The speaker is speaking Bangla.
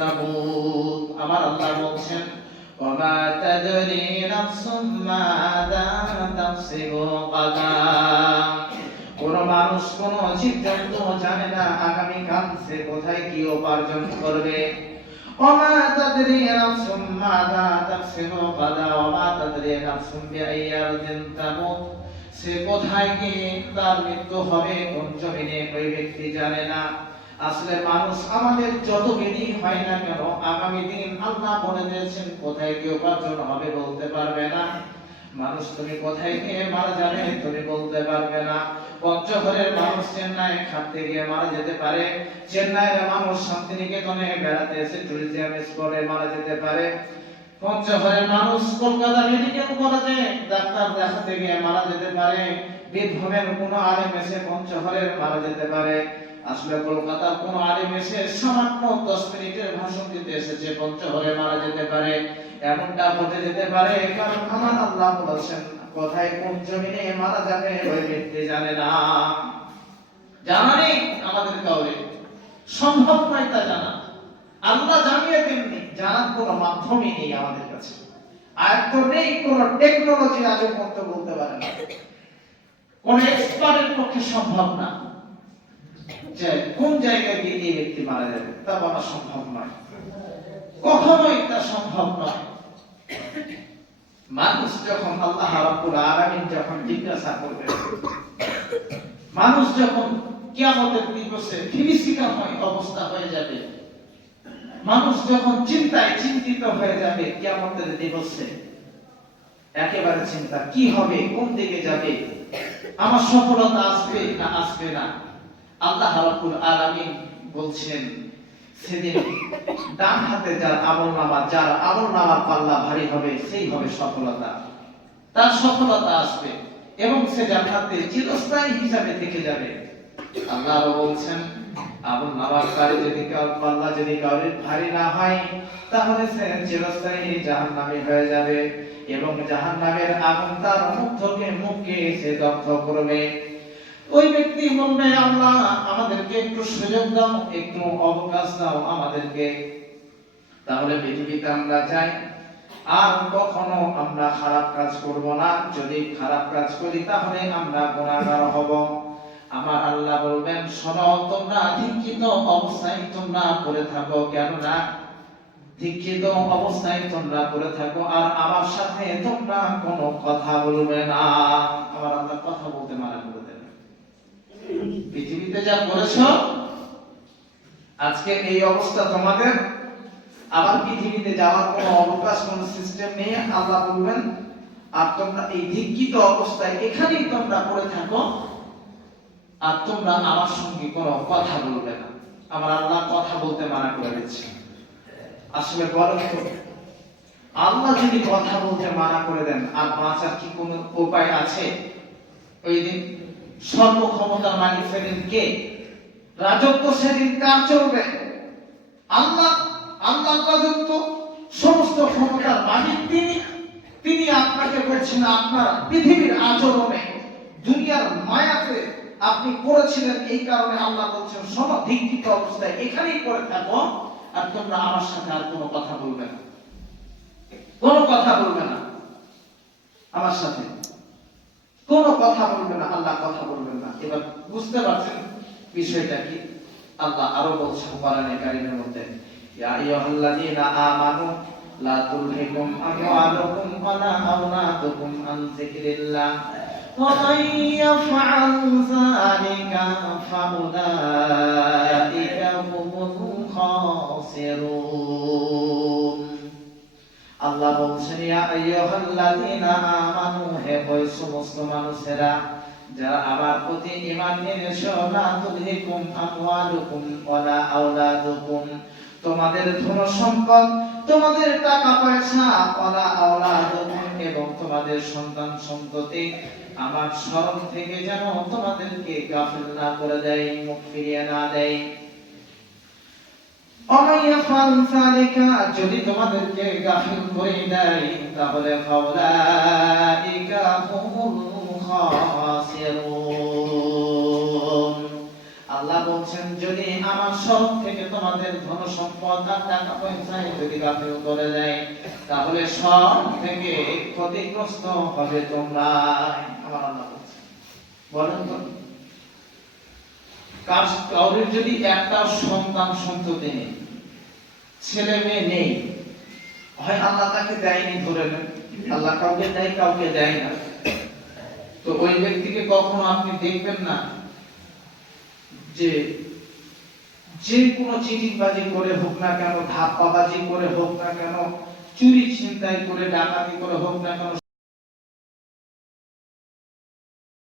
তামুত। আমার আল্লাহ বলছেন ওয়া তাদরি নাফসুম মাযা তাকসিবু গাদা। কোন মানুষ কোন জীবজন্তু জানে না আগামীকাল সে কোথায় কি উপার্জন করবে। ওয়া তাদরি নাফসুম মাযা তাকসিবু গাদা ওয়া তাদরি নাফসুম বিআইয়ি আরদিন তামুত। সে কোথায় গিয়ে তার মৃত্যু হবে কোন জমিনে ওই ব্যক্তি জানে না। আসলে মানুষ আমাদের যত বিধি হয় না কেন আগামী দিন আল্লাহ বলে দিয়েছেন কোথায় কি উপার্জন হবে বলতে পারবে না। মানুষ তুমি কোথায় গিয়ে মারা যাবে তুমি বলতে পারবে না। পঞ্চগড়ের মানুষ চেন্নাই খাটতে গিয়ে মারা যেতে পারে, চেন্নাইয়ের মানুষ শান্তিনিকেতনে বেড়াতে এসে টুরিজম স্পটে মারা যেতে পারে, পঞ্চগড়ের মানুষ কলকাতা মেডিকেল কলেজে ডাক্তার দেখাতে গিয়ে মারা যেতে পারে, বীরভূমের কোনো আলেম এসে পঞ্চগড়ের মারা যেতে পারে। আসলে কলকাতার কোন আলেম এসে সামান্য 10 মিনিটের ভাষণ দিতে এসেছে পঞ্চগড়ে মারা যেতে পারে। এমনটা ঘটে যেতে পারে কারণ আমার আল্লাহ বলেছেন কোথায় কোন জমিনে মারা যাবে ওই ব্যক্তি জানে না। জানা নেই আমাদের কাউরে, সম্ভব নয় তা জানা। আল্লাহ জানিয়ে দেননি, জানার কোনো মাধ্যমই নেই আমাদের কাছে। আর তো নেই কোনো টেকনোলজি আজও পর্যন্ত বলতে পারে না, কোন এক্সপার্টের পক্ষে সম্ভব না যে কোন জায়গায় গিয়ে এই ব্যক্তি মারা যাবে, তা বলা সম্ভব নয়, কখনোই তা সম্ভব নয়। মানুষ যখন আল্লাহ রাব্বুল আলামিন যখন জিজ্ঞাসা করবে, মানুষ যখন কিয়ামতের দিবসে ফিলিস্তিনময় অবস্থা হয়ে যাবে, মানুষ যখন চিন্তায় চিন্তিত হয়ে যাবে কিয়ামতের দিবসে, একেবারে চিন্তা কি হবে, কোন দিকে যাবে, আমার সফলতা আসবে না আসবে না। আল্লাহ রাব্বুল আলামিন বলছেন সেদিন ডান হাতে যার আমলনামার পাল্লা ভারী হবে সেই হবে সফলতা, তার সফলতা আসবে এবং সে জান্নাতে চিরস্থায়ী হিসাবে থেকে যাবে। আল্লাহ বলছেন আমলনামার পাল্লা যদি কারোর ভারী না হয় তাহলে সে চিরস্থায়ী জাহান্নামী হয়ে যাবে এবং জাহান্নামের আগুন তার মুখকে সে দগ্ধ করবে। ওই ব্যক্তি বলবে আল্লাহ আমাদেরকে একটু সুযোগ দাও, একটু অবকাশ দাও আমাদেরকে, তাহলে পৃথিবীতে আমরা যাই আর কখনো আমরা খারাপ কাজ করব না। যদি খারাপ কাজ করি তাহলে আমরা গুনাহগার হব। আমার আল্লাহ বলবেন শোনো, তোমরা ধিক্কিত অবস্থায় তোমরা পড়ে থাকো, কেননা ধিক্কিত অবস্থায় তোমরা পড়ে থাকো আর আমার সাথে তোমরা কোনো কথা বলবে না। আমার আল্লাহ কথা বলতে মানা করে দেন। পৃথিবীতে যা করেছো আজকে এই অবস্থা তোমাদের, আবার পৃথিবীতে যাওয়ার কোনো অবকাশ কোনো সিস্টেম নেই। আল্লাহ বলবেন আর তোমরা এই ধিক্কিত অবস্থায় এখানেই তোমরা পড়ে থাকো আর তোমরা আমার সঙ্গে কোনো কথা বলবে না। আমার আল্লাহ কথা বলতে মানা করে দিচ্ছে। আসলে বলেন তো আল্লাহ যদি কথা বলতে মানা করে দেন আর বাঁচার কি কোনো উপায় আছে? ওই দিন সর্বক্ষমতার মালিক সেদিন কে? রাজত্ব সেদিন কার চলবে? আল্লাহ রাজত্ব, সমস্ত ক্ষমতার মালিক তিনি আপনাকে বলছেন আপনার পৃথিবীর আচরণে দুনিয়ার মায়াতে আপনি পড়েছিলেন, এই কারণে আল্লাহ বলছেন শোনো ধিক্কিত অবস্থায় এখানেই পড়ে থাকো আর তোমরা আমার সাথে আর কোনো কথা বলবে না, কোনো কথা বলবে না, আমার সাথে কোনো কথা বলবে না, আল্লাহ কথা বলবেন না। এবার বুঝতে পারছেন বিষয়টা কি? আল্লাহ আরো বলছেন কোরআনে কারীমের মধ্যে ইয়া আইয়ুহাল্লাযীনা আমানু লা তুলহিকুম আমওয়ালুকুম ওয়ালা আওলাদুকুম আন যিকরিল্লাহ ওয়া মান ইয়াফআল যালিকা ফাউলাইকা হুমুল খাসিরুন। আল্লাহ বলছেন ইয়া আইয়ুহাল্লাযীনা আমানু, হে ওই সমস্ত মানুষেরা যারা আমার প্রতি ঈমান এনেছো, লা তুলহিকুম আমওয়ালুকুম ওয়ালা আওলাদুকুম, তোমাদের ধন সম্পদ তোমাদের টাকা পয়সা ওয়ালা আওলাদুকুম এবং তোমাদের সন্তান সন্ততি আমার স্মরণ থেকে যেন তোমাদেরকে গাফিল না করে দেয়, মুখ ফিরিয়ে না দেয়। যদি তোমাদেরকে গাফিল করে দেয় তাহলে ফাউলাইকা হুমুল খাসিরুন। আল্লাহ বলছেন যদি আমার সব থেকে তোমাদের ধন সম্পদ আর টাকা পয়সা যদি গাফিল করে দেয় তাহলে সব থেকে ক্ষতিগ্রস্ত হবে তোমরা। আমার আল্লাহ বলছেন, বলেন তো কাউরের যদি একটা সন্তান সন্ততি নেই, ছেলে মেয়ে নেই, হয় আল্লাহ তাকে দেয়নি ধরে নেন, আল্লাহ কাউকে দেয় কাউকে দেয় না, তো ওই ব্যক্তিকে কখনো আপনি দেখবেন না যে যে কোনো চিটিংবাজি করে হোক না কেন, ধাপ্পাবাজি করে হোক না কেন, চুরি ছিনতাই করে ডাকাতি করে হোক না কেন,